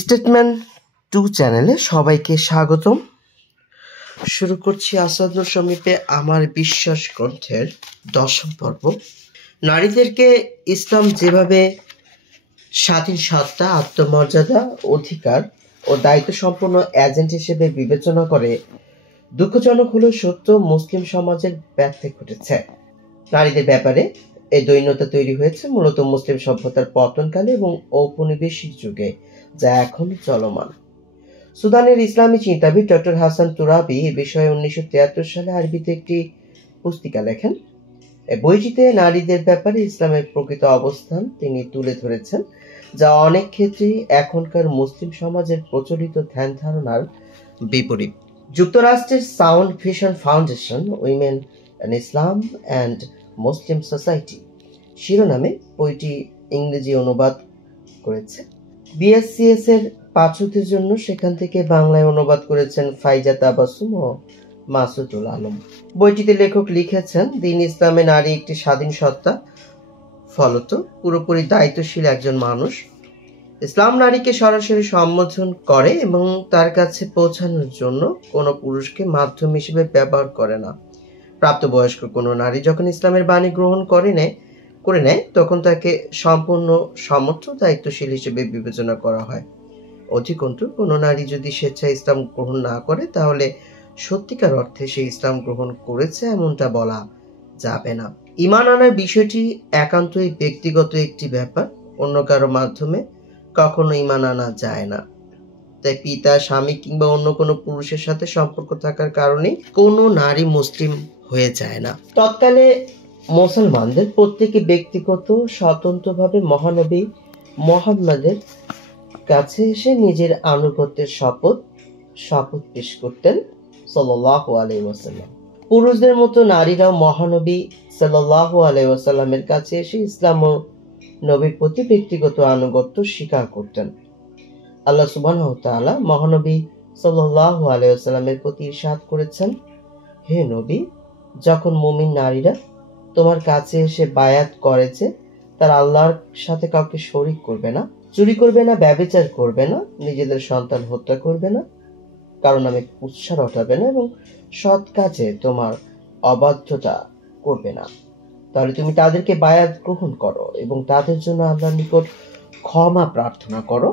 Statement 2 চ্যানেলে সবাইকে স্বাগতম। শুরু করছি আসাদুর সমীপে আমার বিশ্বাস গ্রন্থের 10ম পর্ব। নারীদেরকে ইসলাম যেভাবে স্বাধীন সত্তা, আত্মমর্যাদা, অধিকার ও দায়িত্ব সম্পন্ন এজেন্ট হিসেবে বিবেচনা করে, দুঃখজনক হলেও সত্য, মুসলিম সমাজের ব্যর্থে ঘটেছে। নারীদের ব্যাপারে এই দৈন্যতা তৈরি হয়েছে মূলত মুসলিম সভ্যতার পতনকালে এবং ঔপনিবেশিক যুগে, যা এখনো চলমান। সুদানের ইসলামী চিন্তাবিদ ডক্টর হাসান তুরাবি এ বিষয়ে 1973 সালে আরবিতে একটি পুস্তিকা লেখেন। এই বইটিতে নারীদের ব্যাপারে ইসলামের প্রকৃত অবস্থান তিনি তুলে ধরেছেন, যা অনেক ক্ষেত্রেই এখনকার মুসলিম সমাজের প্রচলিত ধ্যান ধারণার বিপরীত। যুক্তরাষ্ট্রের sound vision foundation women in Islam and Muslim society শিরোনামে বইটি ইংরেজি অনুবাদ করেছে। বিএসসিএস এর পাঠকদের জন্য সেখান থেকে বাংলায় অনুবাদ করেছেন ফাইজা তাবাসসুম ও মাসুদুল আলম। বইটিতে লেখক লিখেছেন, দিন ইসলামে নারী একটি স্বাধীন সত্তা, ফলত পুরোপুরি দায়িত্বশীল একজন মানুষ। ইসলাম নারীকে সরাসরি সম্বোধন করে এবং তার কাছে পৌঁছানোর জন্য কোনো পুরুষকে মাধ্যম হিসেবে ব্যবহার করে না। প্রাপ্তবয়স্ক কোনো নারী যখন ইসলামের বাণী গ্রহণ করে নেয় তখন তাকে সম্পূর্ণ সমর্থ দায়িত্বশীল হিসেবে বিবেচনা করা হয়। অধিকন্তু কোনো নারী যদি স্বেচ্ছায় ইসলাম গ্রহণ না করে, তাহলে সত্যিকার অর্থে সে ইসলাম গ্রহণ করেছে এমনটা বলা যাবে না। ঈমান আনার বিষয়টি একান্তই ব্যক্তিগত একটি ব্যাপার, অন্য কারো মাধ্যমে কখনো ঈমান আনা যায় না। তাই পিতা, স্বামী কিংবা অন্য কোনো পুরুষের সাথে সম্পর্ক থাকার কারণে কোনো নারী মুসলিম হয়ে যায় না। তৎকালে মুসলমানদের প্রত্যেকে ব্যক্তিগত স্বতন্ত্রভাবে মহানবী মুহাম্মদের কাছে এসে নিজের আনুগত্যের শপথ পেশ করতেন সাল্লাল্লাহু আলাইহি ওয়াসাল্লাম। পুরুষদের মতো নারীরাও মহানবী সাল্লাল্লাহু আলাইহি ওয়াসাল্লামের কাছে এসে ইসলাম ও নবীর প্রতি ব্যক্তিগত আনুগত্য স্বীকার করতেন। আল্লাহ সুবহানাহু ওয়া তাআলা মহানবী সাল্লাল্লাহু আলাইহি ওয়াসাল্লামের প্রতি ইরশাদ করেছেন, হে নবী, যখন মুমিন নারীরা তোমার কাছে এসে বায়াত করেছে, তারা আল্লাহর সাথে কাউকে শরীক করবে না, চুরি করবে না, ব্যভিচার করবে না, নিজেদের সন্তান হত্যা করবে না, কারণ আমি কুৎসা রটাবে না এবং সৎ কাজে তোমার অবাধ্যতা করবে না। তাহলে তুমি তাদেরকে বায়াত গ্রহণ করো এবং তাদের জন্য আল্লাহর নিকট ক্ষমা প্রার্থনা করো।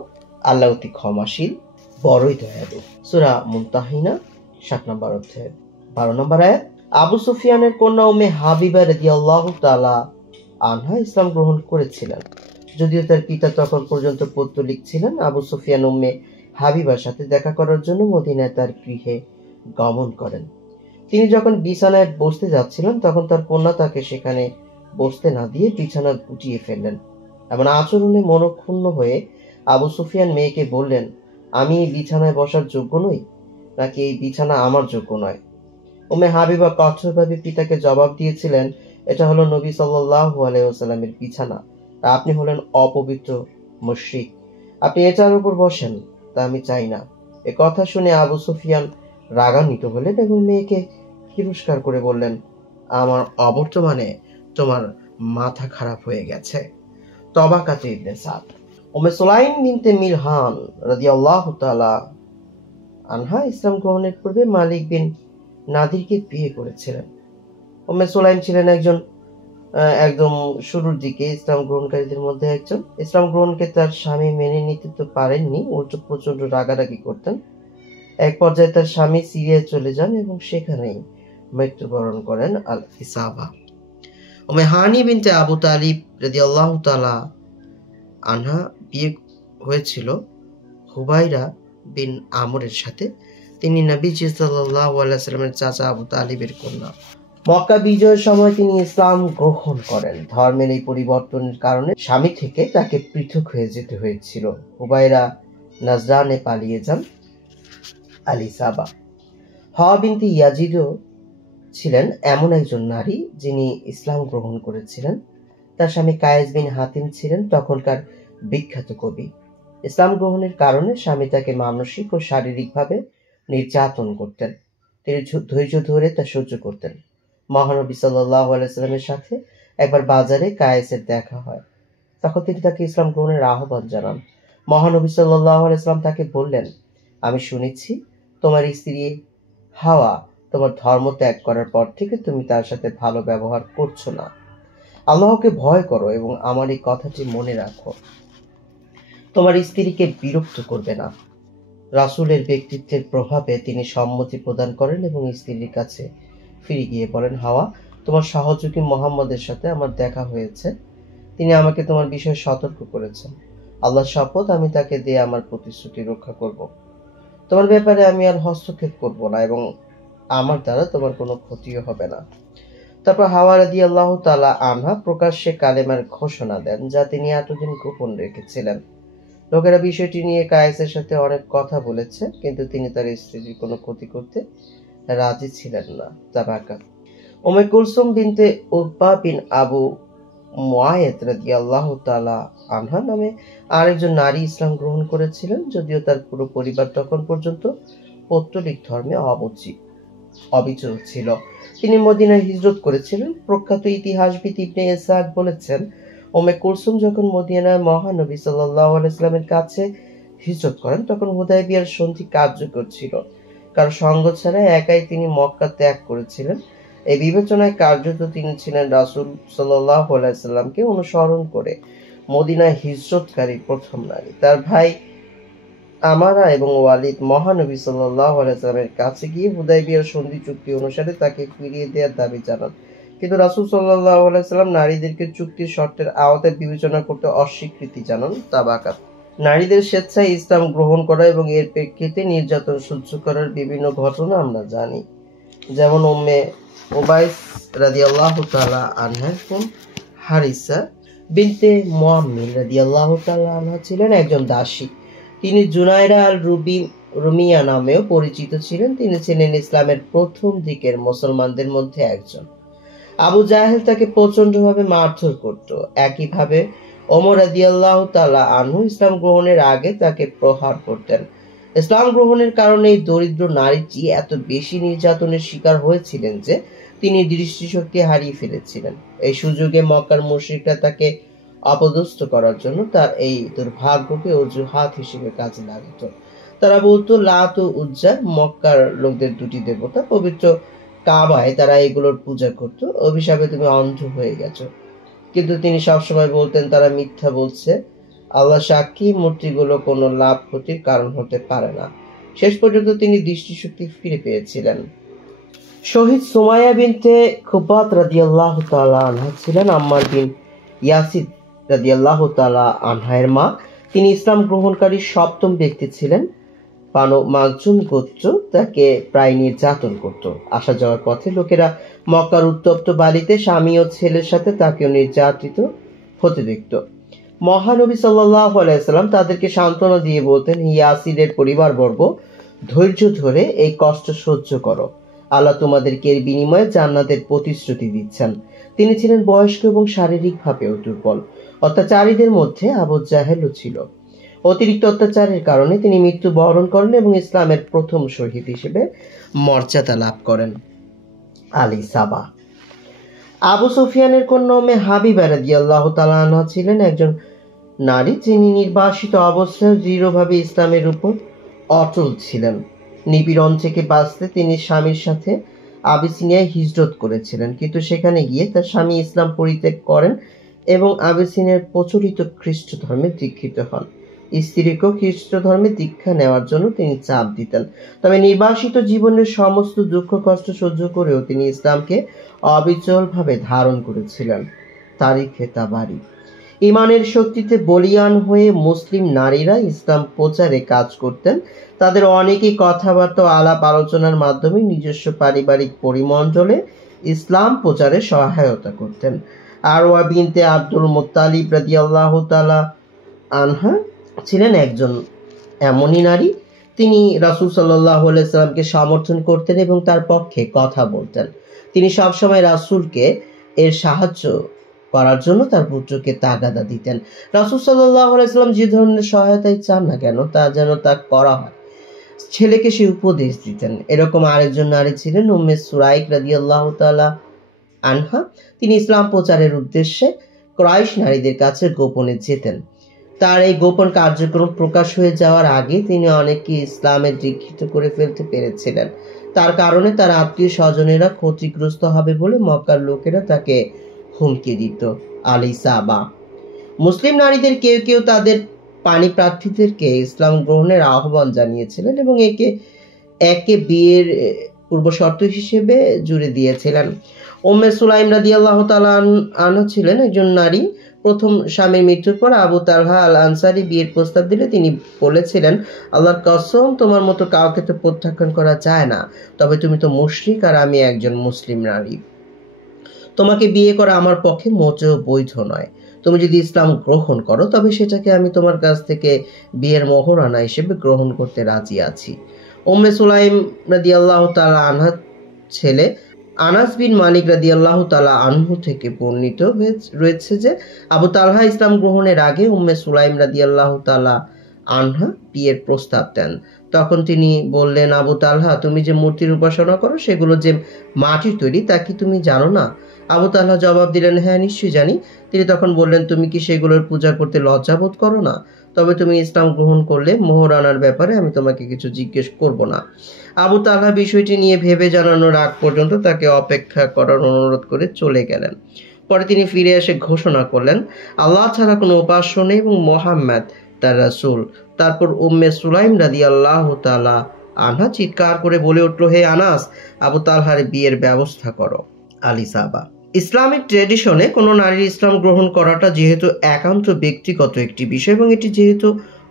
আল্লাহ অতি ক্ষমাশীল, বড়ই দয়ালু। সূরা মুমতাহিনা 7 নম্বর অধ্যায় 12 নম্বর আয়াত। আবু সুফিয়ানের কন্যা উম্মে হাবিবা রাদিয়াল্লাহু তাআলা আনহা ইসলাম গ্রহণ করেছিলেন। যদিও তার পিতা তখন পর্যন্ত পৌত্তলিক ছিলেন। আবু সুফিয়ান উম্মে হাবিবার সাথে দেখা করার জন্য মদিনায় তার গৃহে গমন করেন। তিনি যখন বিছানায় বসতে যাচ্ছিলেন, তখন তার কন্যা তাকে সেখানে বসতে না দিয়ে বিছানা গুটিয়ে ফেললেন। এমন আচরণে মনক্ষুণ্ণ হয়ে আবু সুফিয়ান মেয়েকে বললেন, আমি এই বিছানায় বসার যোগ্য নই, নাকি এই বিছানা আমার যোগ্য নয়? উম্মে হাবিবা কঠোরভাবে পিতাকে জবাব দিয়েছিলেন, এটা হলো নবী সাল্লাল্লাহু আলাইহি ওয়াসাল্লামের বিছানা, আর আপনি হলেন অপবিত্র মুশরিক। আপনি এটার উপর বসেন, তা আমি চাই না। এ কথা শুনে আবু সুফিয়ান রাগান্বিত হলেন এবং মেয়েকে তিরস্কার করে বললেন, আমার অবর্তমানে তোমার মাথা খারাপ হয়ে গেছে। তবাকাতে ইবনে সাদ। উম্মে সুলাইম বিনতে মিলহান রাদিয়াল্লাহু তাআলা আনহা ইসলাম গ্রহণের পূর্বে মালিক বিন নাদিরকে বিয়ে করেছিলেন। উম্মে সুলাইম ছিলেন একদম শুরুর দিকে ইসলাম গ্রহণকারীদের মধ্যে একজন। ইসলাম গ্রহণকে তার স্বামী মেনে নিতে তো পারেননি, উল্টো প্রচন্ড রাগারাগি করতেন। এক পর্যায়ে তার স্বামী সিরিয়ায় চলে যান এবং সেখানেই মৃত্যুবরণ করেন আল ইসাবা। উম্মে হানি বিনতে আবু তালিব রাদিয়াল্লাহু তাআলা আনহা বিয়ে হয়েছিল হুবাইরা বিন আমরের সাথে। তিনি নবীজি সাল্লাল্লাহু আলাইহি ওয়াসাল্লামের চাচা আবু তালিবের কন্যা। মক্কা বিজয়ের সময় তিনি ইসলাম গ্রহণ করেন। ধর্মের এই পরিবর্তনের কারণে স্বামী থেকে তাকে পৃথক হয়ে যেতে হয়েছিল। হুবাইরা নাজরানে পালিয়ে যান। আলী সাবা। হাওয়া বিনতে ইয়াজিদও ছিলেন এমন একজন নারী যিনি ইসলাম গ্রহণ করেছিলেন। তার স্বামী কায়েস বিন হাতিম ছিলেন তখনকার বিখ্যাত কবি। ইসলাম গ্রহণের কারণে স্বামী তাকে মানসিক ও শারীরিকভাবে নির্যাতন করতেন। তিনি ধৈর্য ধরে তা সহ্য করতেন। মহানবী সাল্লাল্লাহু আলাইহি ওয়াসাল্লামের সাথে একবার বাজারে কায়েসের দেখা হয়। তখন তিনি তাকে ইসলাম গ্রহণের আহ্বান জানান। মহানবী সাল্লাল্লাহু আলাইহি ওয়াসাল্লাম তাকে বললেন, আমি শুনেছি তোমার স্ত্রী হাওয়া তোমার ধর্ম ত্যাগ করার পর থেকে তুমি তার সাথে ভালো ব্যবহার করছো না। আল্লাহকে ভয় করো এবং আমার এই কথাটি মনে রাখো, তোমার স্ত্রীকে বিরক্ত করবে না। রাসূলের ব্যক্তিত্বের প্রভাবে তিনি সম্মতি প্রদান করেন এবং স্ত্রীর কাছে ফিরে গিয়ে বলেন, হাওয়া, তোমার সহযোগী মোহাম্মদের সাথে আমার দেখা হয়েছে। তিনি আমাকে তোমার বিষয়ে সতর্ক করেছেন। আল্লাহর শপথ, আমি তাকে দিয়ে আমার প্রতিশ্রুতি রক্ষা করব। তোমার ব্যাপারে আমি আর হস্তক্ষেপ করব না এবং আমার দ্বারা তোমার কোনো ক্ষতিও হবে না। তারপর হাওয়া রাদিয়াল্লাহু তাআলা আনহা প্রকাশ্যে কালেমার ঘোষণা দেন, যা তিনি এতদিন গোপন রেখেছিলেন। লোকেরা বিষয়টি নিয়ে কায়েসের সাথে অনেক কথা বলেছে, কিন্তু তিনি তার স্ত্রীর কোনো ক্ষতি করতে রাজি ছিলেন না। তাবাকা উম্মে কুলসুম বিনতে উকবা বিন আবু মুআইয়াদ রাদিয়াল্লাহু তাআলা আনহা নামে আরেকজন নারী ইসলাম গ্রহণ করেছিলেন, যদিও তার পুরো পরিবার তখন পর্যন্ত পৌত্তলিক ধর্মে অবিচল ছিল। তিনি মদিনায় হিজরত করেছিলেন। প্রখ্যাত ইতিহাসবিদ ইবনে ইসহাক বলেছেন, উম্মে কুলসুম যখন মদিনায় মহানবী সাল্লাল্লাহু আলাইহি ওয়াসাল্লামের কাছে হিজরত করেন, তখন হুদায়বিয়ার সন্ধি কার্যকর ছিল। কারো সঙ্গ ছাড়া একাই তিনি মক্কা ত্যাগ করেছিলেন। এই বিবেচনায় কার্যত তিনি ছিলেন রাসূল সাল্লাল্লাহু আলাইহি ওয়াসাল্লামকে অনুসরণ করে মদিনায় হিজরতকারী প্রথম নারী। তার ভাই আমারা এবং ওয়ালিদ মহানবী সাল্লাল্লাহু আলাইহি ওয়াসাল্লামের কাছে গিয়ে হুদায়বিয়ার সন্ধি চুক্তি অনুসারে তাকে ফিরিয়ে দেওয়ার দাবি জানান, কিন্তু রাসূল সাল্লাল্লাহু আলাইহি ওয়াসাল্লাম নারীদেরকে চুক্তির শর্তের আওতায় বিবেচনা করতে অস্বীকৃতি জানান। তাবাকাত নারীদের স্বেচ্ছায় ইসলাম গ্রহণ করা এবং এর প্রেক্ষিতে নির্যাতন সহ্য করার বিভিন্ন ঘটনা আমরা জানি। যেমন উম্মে উবাইস রাদিয়াল্লাহু তাআলা আনহা এবং হারিসা বিনতে মুআম্মির রাদিয়াল্লাহু তাআলা আনহা ছিলেন একজন দাসী। তিনি জুনায়রা আল রুমিয়া নামেও পরিচিত ছিলেন। তিনি ছিলেন ইসলামের প্রথম দিকের মুসলমানদের মধ্যে একজন। আবু জাহেল তাকে প্রচন্ডভাবে মারধর করত। একইভাবে ওমর রাদিয়াল্লাহু তাআলা আনহু ইসলাম গ্রহণের আগে তাকে প্রহার করতেন। ইসলাম গ্রহণের কারণে এই দরিদ্র নারীটি এত বেশি নির্যাতনের শিকার হয়েছিলেন যে তিনি দৃষ্টিশক্তি হারিয়ে ফেলেছিলেন। এই সুযোগে মক্কার মুশরিকরা তাকে অপদস্থ করার জন্য তার এই দুর্ভাগ্যকে অজুহাত হিসেবে কাজে লাগাতো। তারা বলতো, লাত ও উজ্জা মক্কার লোকদের দুটি দেবতা, পবিত্র কাবায় তারা এগুলোর পূজা করত। অভিশাপে তুমি অন্ধ হয়ে গেছো। কিন্তু তিনি সবসময় বলতেন, তারা মিথ্যা বলছে। আল্লাহ সাক্ষী, মূর্তিগুলো কোনো লাভ ক্ষতির কারণ হতে পারে না। শেষ পর্যন্ত তিনি দৃষ্টিশক্তি ফিরে পেয়েছিলেন। শহীদ সুমাইয়া বিনতে খুবাত রাদিয়াল্লাহু তাআলা আনহা ছিলেন আম্মার বিন ইয়াসির রাদিয়াল্লাহু তাআলা আনহার মা। তিনি ইসলাম গ্রহণকারী সপ্তম ব্যক্তি ছিলেন। বানু মাখজুম গোত্র তাকে প্রায় নির্যাতন করত। আসা যাওয়ার পথে লোকেরা মক্কার উত্তপ্ত বালিতে স্বামী ও ছেলের সাথে তাকেও নির্যাতিত হতে দেখত। মহানবী সাল্লাল্লাহু আলাইহি ওয়াসাল্লাম তাদেরকে সান্ত্বনা দিয়ে বলতেন, ইয়াসিরের পরিবারবর্গ, ধৈর্য ধরে এই কষ্ট সহ্য করো। আল্লাহ তোমাদেরকে এর বিনিময়ে জান্নাতের প্রতিশ্রুতি দিচ্ছেন। তিনি ছিলেন বয়স্ক এবং শারীরিকভাবেও দুর্বল। অত্যাচারীদের মধ্যে আবু জাহেলও ছিল। অতিরিক্ত অত্যাচারের কারণে তিনি মৃত্যুবরণ করেন এবং ইসলামের প্রথম শহীদ হিসেবে মর্যাদা লাভ করেন। আলী সাবা আবু সুফিয়ানের কন্যা উম্মে হাবিবা রাদিয়াল্লাহু তাআলা আনহা ছিলেন একজন নারী, যিনি নির্বাসিত অবস্থায় দৃঢ়ভাবে ইসলামের উপর অটল ছিলেন। নিপীড়ন থেকে বাঁচতে তিনি স্বামীর সাথে আবিসিনিয়ায় হিজরত করেছিলেন, কিন্তু সেখানে গিয়ে তার স্বামী ইসলাম পরিত্যাগ করেন এবং আবিসিনিয়ার প্রচলিত খ্রিস্ট ধর্মে দীক্ষিত হন। স্ত্রীকেও খ্রিস্ট ধর্মে দীক্ষা নেওয়ার জন্য তিনি চাপ দিতেন। তবে নির্বাসিত জীবনের সমস্ত দুঃখ কষ্ট সহ্য করেও তিনি ইসলামকে অবিচলভাবে ধারণ করেছিলেন। তারিখে তাবারি ইমানের শক্তিতে বলীয়ান হয়ে মুসলিম নারীরা ইসলাম প্রচারে কাজ করতেন। তাদের অনেকেই কথাবার্তা ও আলাপ আলোচনার মাধ্যমে নিজস্ব পারিবারিক পরিমণ্ডলে ইসলাম প্রচারে সহায়তা করতেন। আরওয়া বিনতে আব্দুল মুত্তালিব রাদিয়াল্লাহু তাআলা আনহা ছিলেন একজন এমনই নারী। তিনি রাসূল সাল্লাল্লাহু আলাইহি ওয়াসাল্লামকে সমর্থন করতেন এবং তার পক্ষে কথা বলতেন। তিনি সবসময় রাসূলকে এর সাহায্য করার জন্য তার পুত্রকে তাগাদা দিতেন। রাসূল সাল্লাল্লাহু আলাইহি ওয়াসাল্লাম যে ধরনের সহায়তাই চান না কেন, তা যেন তা করা হয়, ছেলেকে সে উপদেশ দিতেন। এরকম আরেকজন নারী ছিলেন উম্মে সুরাইক রাদিয়াল্লাহু তাআলা আনহা। তিনি ইসলাম প্রচারের উদ্দেশ্যে কুরাইশ নারীদের কাছে গোপনে যেতেন। তার এই গোপন কার্যক্রম প্রকাশ হয়ে যাওয়ার আগে তিনি অনেককে ইসলামে দীক্ষিত করে ফেলতে পেরেছিলেন। তার কারণে তার আত্মীয় স্বজনেরা ক্ষতিগ্রস্ত হবে বলে মক্কার লোকেরা তাকে হুমকি দিত। আলী সাবা মুসলিম নারীদের কেউ কেউ তাদের পানি প্রার্থীদেরকে ইসলাম গ্রহণের আহ্বান জানিয়েছিলেন এবং একে একে বিয়ের পূর্বশর্ত হিসেবে জুড়ে দিয়েছিলেন। উম্মে সুলাইম রাদিয়াল্লাহু তাআলা আনহা ছিলেন একজন নারী। প্রথম স্বামীর মৃত্যুর পর আবু তালহা আল আনসারী বিয়ের প্রস্তাব দিলে তিনি বলেছিলেন, আল্লাহর কসম, তোমার মতো কাউকে তো প্রত্যাখ্যান করা যায় না, তবে তুমি তো মুশরিক আর আমি একজন মুসলিম নারী। তোমাকে বিয়ে করা আমার পক্ষে মোটেও বৈধ নয়। তুমি যদি ইসলাম গ্রহণ করো তবে সেটাকে আমি তোমার কাছ থেকে বিয়ের মোহরানা হিসেবে গ্রহণ করতে রাজি আছি। উম্মে সুলাইম রাদিয়াল্লাহু তাআলা আনহার ছেলে আনাস বিন মালিক রাদিয়াল্লাহু তাআলা আনহু থেকে বর্ণিত রয়েছে যে আবু তালহা ইসলাম গ্রহণের আগে উম্মে সুলাইম রাদিয়াল্লাহু তাআলা আনহা বিয়ের প্রস্তাব দেন। তখন তিনি বললেন, আবু তালহা, তুমি যে মূর্তির উপাসনা করো সেগুলো যে মাটির তৈরি তা কি তুমি জানো না? আবু তালহা জবাব দিলেন, হ্যাঁ, নিশ্চয়ই জানি। তিনি তখন বললেন, তুমি কি সেগুলোর পূজা করতে লজ্জাবোধ করো না? তবে তুমি ইসলাম গ্রহণ করলে মোহরানার ব্যাপারে আমি তোমাকে কিছু জিজ্ঞেস করব না। আবু তালহা বিষয়টি নিয়ে ভেবে জানানোর আগ পর্যন্ত তাকে অপেক্ষা করার অনুরোধ করে চলে গেলেন। পরে তিনি ফিরে এসে ঘোষণা করলেন, আল্লাহ ছাড়া কোনো উপাস্য নেই এবং মুহাম্মদ তার রাসূল। তারপর উম্মে সুলাইম রাদিয়াল্লাহু তাআলা আনহা চিৎকার করে বলে উঠল, হে আনাস, আবু তালহার বিয়ের ব্যবস্থা করো। আলী সাবা ইসলামিক ট্রেডিশনে কোনো নারীর ইসলাম গ্রহণ করাটা যেহেতু একান্ত ব্যক্তিগত একটি বিষয় এবং এটি যেহেতু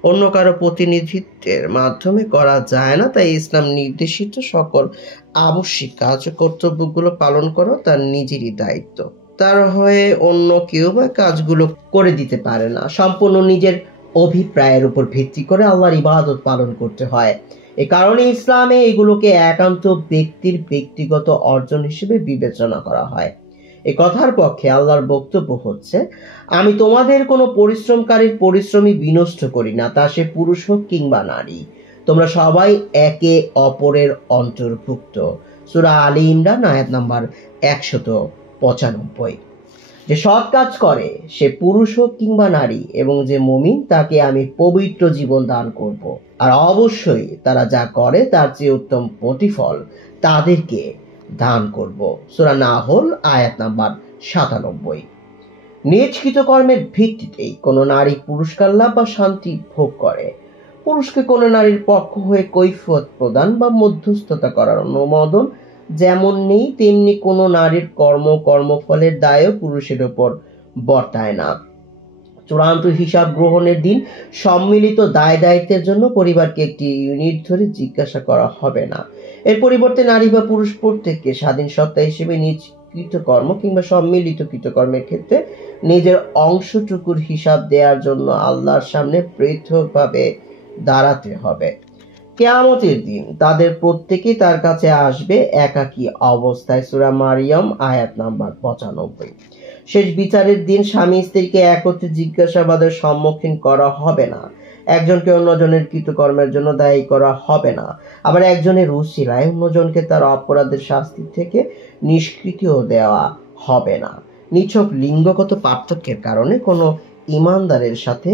অন্য কারো প্রতিনিধিত্বের মাধ্যমে করা যায় না, তাই ইসলাম নির্দেশিত সকল আবশ্যিক কাজ ও কর্তব্যগুলো পালন করা তার নিজেরই দায়িত্ব। তার হয়ে অন্য কেউ বা কাজগুলো করে দিতে পারে না। সম্পূর্ণ নিজের অভিপ্রায়ের উপর ভিত্তি করে আল্লাহর ইবাদত পালন করতে হয়। এ কারণে ইসলামে এগুলোকে একান্ত ব্যক্তির ব্যক্তিগত অর্জন হিসেবে বিবেচনা করা হয়। এ কথার পক্ষে আল্লাহর বক্তব্য হচ্ছে, আমি তোমাদের কোনো পরিশ্রমকারীর পরিশ্রমই বিনষ্ট করি না, তা সে পুরুষ হোক কিংবা নারী। তোমরা সবাই একে অপরের অন্তর্ভুক্ত। সূরা আলী ইমরান আয়াত নাম্বার 195। যে সৎ কাজ করে সে পুরুষ হোক কিংবা নারী এবং যে মুমিন তাকে আমি পবিত্র জীবন দান করব। আর অবশ্যই তারা যা করে তার চেয়ে উত্তম প্রতিফল তাদেরকে দান করব। সূরা নাহল আয়াত নাম্বার 97। নিজ কৃতকর্মের ভিত্তিতেই কোনো নারী পুরস্কার লাভ বা শান্তি ভোগ করে। পুরুষকে কোনো নারীর পক্ষ হয়ে কৈফিয়ত প্রদান বা মধ্যস্থতা করার অনুমোদন যেমন নেই, তেমনি কোনো নারীর কর্মফলের দায়ও পুরুষের উপর বর্তায় না। চূড়ান্ত হিসাব গ্রহণের দিন সম্মিলিত দায় দায়িত্বের জন্য পরিবারকে একটি ইউনিট ধরে জিজ্ঞাসা করা হবে না। এর পরিবর্তে নারী বা পুরুষ প্রত্যেককে স্বাধীন সত্তা হিসেবে নিজ কৃতকর্ম কিংবা সম্মিলিত কৃতকর্মের ক্ষেত্রে নিজের অংশটুকুর হিসাব দেওয়ার জন্য আল্লাহর সামনে পৃথকভাবে দাঁড়াতে হবে। কিয়ামতের দিন তাদের প্রত্যেকেই তার কাছে আসবে একাকী অবস্থায়। সূরা মারিয়াম আয়াত নাম্বার 95। শেষ বিচারের দিন স্বামী স্ত্রীকে একত্রে জিজ্ঞাসাবাদের সম্মুখীন করা হবে না। একজনকে অন্যজনের কৃতকর্মের জন্য দায়ী করা হবে না। আবার একজনের উসিলায় অন্যজনকে তার অপরাধের শাস্তি থেকে নিষ্কৃতিও দেওয়া হবে না। নিছক লিঙ্গগত পার্থক্যের কারণে কোনো ঈমানদারের সাথে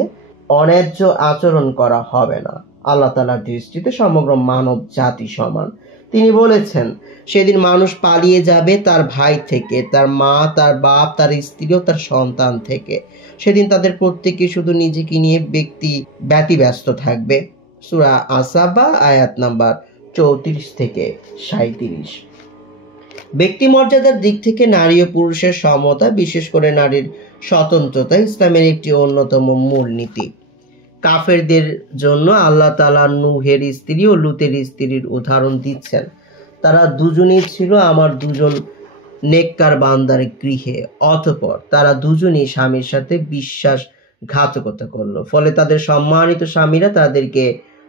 অন্যায্য আচরণ করা হবে না। আল্লাহ তাআলার দৃষ্টিতে সমগ্র মানব জাতি সমান। তিনি বলেছেন, সেদিন মানুষ পালিয়ে যাবে তার ভাই থেকে, তার মা, তার বাপ, তার স্ত্রী ও তার সন্তান থেকে। সেদিন তাদের প্রত্যেকে শুধু নিজেকে নিয়ে ব্যতিব্যস্ত থাকবে। সূরা আসাবা আয়াত নাম্বার 34 থেকে 37। ব্যক্তি মর্যাদার দিক থেকে নারী ও পুরুষের সমতা, বিশেষ করে নারীর স্বতন্ত্রতা ইসলামের একটি অন্যতম মূলনীতি। কাফেরদের জন্য আল্লাহ তাআলা নূহের স্ত্রী ও লূতের স্ত্রীর উদাহরণ দিচ্ছেন। তারা দুজনেই ছিল আমার দুজন নেককার বান্দার গৃহে, অতঃপর তারা দুজনেই স্বামীর সাথে বিশ্বাসঘাতকতা করলো। ফলে তাদের সম্মানিত স্বামীরা তাদেরকে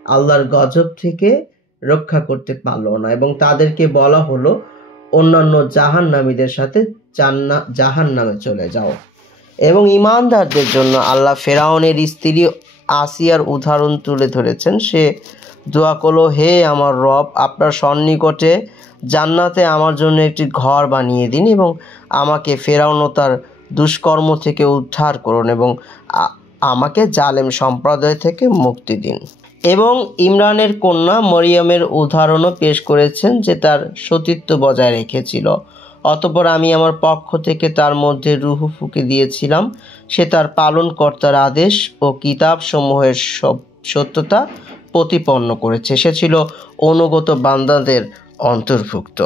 আল্লাহর গজব থেকে রক্ষা করতে পারল না এবং তাদেরকে বলা হলো অন্যান্য জাহান্নামীদের সাথে জাহান্নামে চলে যাও। এবং ঈমানদারদের জন্য আল্লাহ ফেরাউনের স্ত্রী আসিয়ার উদাহরণ তুলে ধরেছেন। সে দোয়া করল, হে আমার রব, আপনার সন্নিকটে জান্নাতে আমার জন্য একটি ঘর বানিয়ে দিন এবং আমাকে ফেরাউন ও তার দুষ্কর্ম থেকে উদ্ধার করুন এবং আমাকে জালেম সম্প্রদায় থেকে মুক্তি দিন। এবং ইমরানের কন্যা মরিয়মের উদাহরণও পেশ করেছেন যে তার সতীত্ব বজায় রেখেছিল। অতঃপর আমি আমার পক্ষ থেকে তার মধ্যে রূহ ফুঁকে দিয়েছিলাম। সে তার পালনকর্তার আদেশ ও কিতাব সমূহের সত্যতা প্রতিপন্ন করেছে। সে ছিল অনুগত বান্দাদের অন্তর্ভুক্ত।